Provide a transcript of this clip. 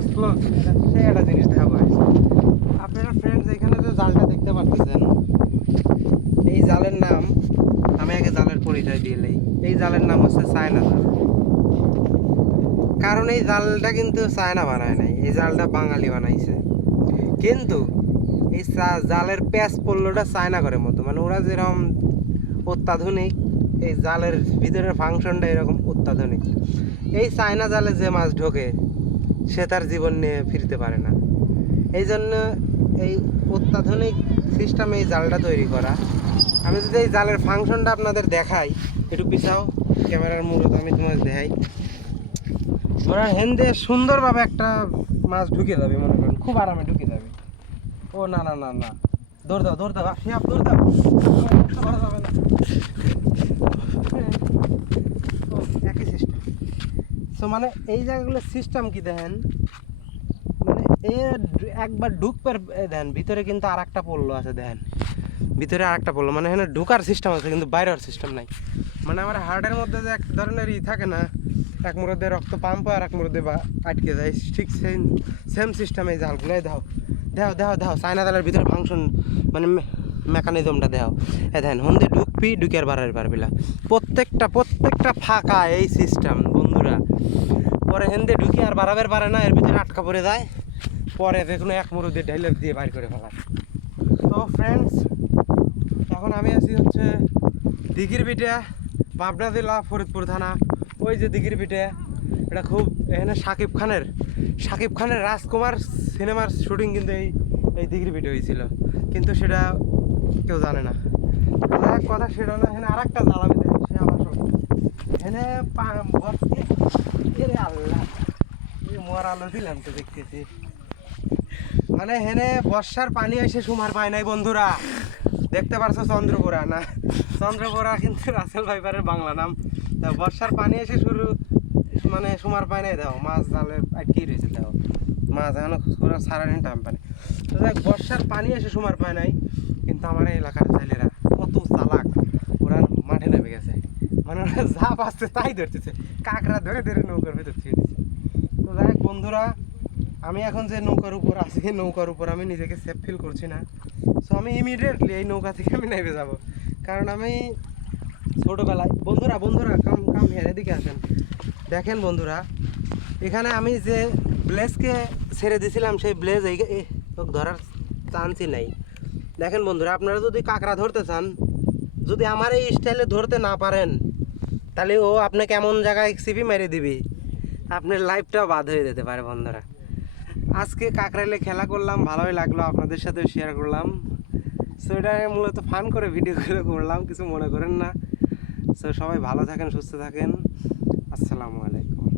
একটা জিনিস দেখাবো আপনারা ফ্রেন্ডস এখানে যে জালটা দেখতে পাচ্ছেন এই জালের নাম, আমি আগে জালের পরিচয় দিয়ে এই জালের নাম হচ্ছে চায়না জাল। কারণ এই জালটা কিন্তু চায়না বানায় নাই, এই জালটা বাঙালি বানাইছে। কিন্তু এই জালের প্যাচ পড়লোটা চায়না করে মতো। মানে ওরা যেরকম অত্যাধুনিক, এই জালের ভিতরের ফাংশনটা এরকম অত্যাধুনিক। এই চায়না জালে যে মাছ ঢোকে সে তার জীবন নিয়ে ফিরতে পারে না। এই জন্য এই অত্যাধুনিক সিস্টেমে এই জালটা তৈরি করা। আমি যদি এই জালের ফাংশনটা আপনাদের দেখাই, একটু পিছাও, ক্যামেরার মূলত আমি তোমাদের দেখাই। ওরা হেন্দে সুন্দরভাবে একটা মাছ ঢুকে যাবে, মনে করেন, খুব আরামে ঢুকে যাবে। ও, না না না না। দৌড় দাও দৌড় দাও শিয়াব দৌড় দাও। একই সিস্টেম সো মানে এই জায়গাগুলোর সিস্টেম কি দেখেন মানে এ একবার ঢুকবার দেন, ভিতরে কিন্তু আর একটা পড়ল আছে দেখেন ভিতরে আর একটা পড়ল মানে এখানে ঢুকার সিস্টেম আছে, কিন্তু বাইরের সিস্টেম নাই। মানে আমার হার্টের মধ্যে যে এক ধরনের ই থাকে না, এক মুরদে রক্ত পাম্প আর এক মুরদে বা আটকে যায়, ঠিক সেম সেম সিস্টেম এই জালগুলো দাও। দাও দাও দাও, চায়না জালের ভিতরে ফাংশন মানে মেকানিজমটা দাও। এ দেখেন হন্দে ঢুকবি ঢুকে আর বাড়ার প্রত্যেকটা প্রত্যেকটা ফাঁকা এই সিস্টেম বন্ধুরা পরে হেন্দে ঢুকে আর বাড়াবের পারে না, এর ভিতরে আটকা পড়ে যায়। পরে যে কোনো এক মুরুদে ঢাইলে দিয়ে বাইর করে ফেলায়। তো ফ্রেন্ডস এখন আমি আছি হচ্ছে দিঘির পিঠে পাবনা জেলা, ফরিদপুর থানা। ওই যে দিঘির পিঠে, এটা খুব এখানে সাকিব খানের সাকিব খানের রাজকুমার সিনেমার শুটিং কিন্তু এই এই দিঘির পিঠে হয়েছিল। কিন্তু সেটা কেউ জানে না। কথা সেটা না এখানে আর একটা জ্বালাবি দেয়। এখানে পা- আল্লাহ। এই মোর আলো দিলাম তো দেখতেছি। মানে হেনে বর্ষার পানি এসে সুমার পায় নাই বন্ধুরা। দেখতে পারছ চন্দ্রপুরা না? চন্দ্রপুরা কিন্তু রাসেল ভাইপারের বাংলা নাম। তা বর্ষার পানি এসে শুরু মানে সুমার পায় নাই দাও মাছ জালে আটকেই রয়েছে দাও মাছ এখনও সারাদিন টাইম পানি তো দেখ বর্ষার পানি এসে সুমার পায় নাই, কিন্তু আমার এলাকার ছেলেরা কত চালাক। ওরা মাঠে নেমে গেছে। মানে ওরা যা তাই ধরতেছে। কাকড়া ধরে ধরে নৌকার ভিতর ছেড়ে দিচ্ছে তো যাই বন্ধুরা, আমি এখন যে নৌকার উপর আছি, নৌকার উপর আমি নিজেকে সেফ ফিল করছি না। সো আমি ইমিডিয়েটলি এই নৌকা থেকে আমি নেমে যাব। কারণ আমি ছোটোবেলায়, বন্ধুরা বন্ধুরা, কাম কাম হের এদিকে আসেন। দেখেন বন্ধুরা, এখানে আমি যে ব্লেজকে ছেড়ে দিয়েছিলাম সেই ব্লেজ এই ধরার চান্সই নাই। দেখেন বন্ধুরা, আপনারা যদি কাঁকড়া ধরতে চান যদি আমার এই স্টাইলে ধরতে না পারেন, তাহলে ও আপনাকে এমন জায়গায় সিপি মেরে দিবি। আপনার লাইফটাও বাদ হয়ে যেতে পারে, বন্ধুরা। আজকে কাকরাইলে খেলা করলাম, ভালোই লাগল, আপনাদের সাথে শেয়ার করলাম। সো এটা মূলত ফান করে ভিডিও করে করলাম, কিছু মনে করেন না। সো সবাই ভালো থাকেন, সুস্থ থাকেন। আসসালামু আলাইকুম।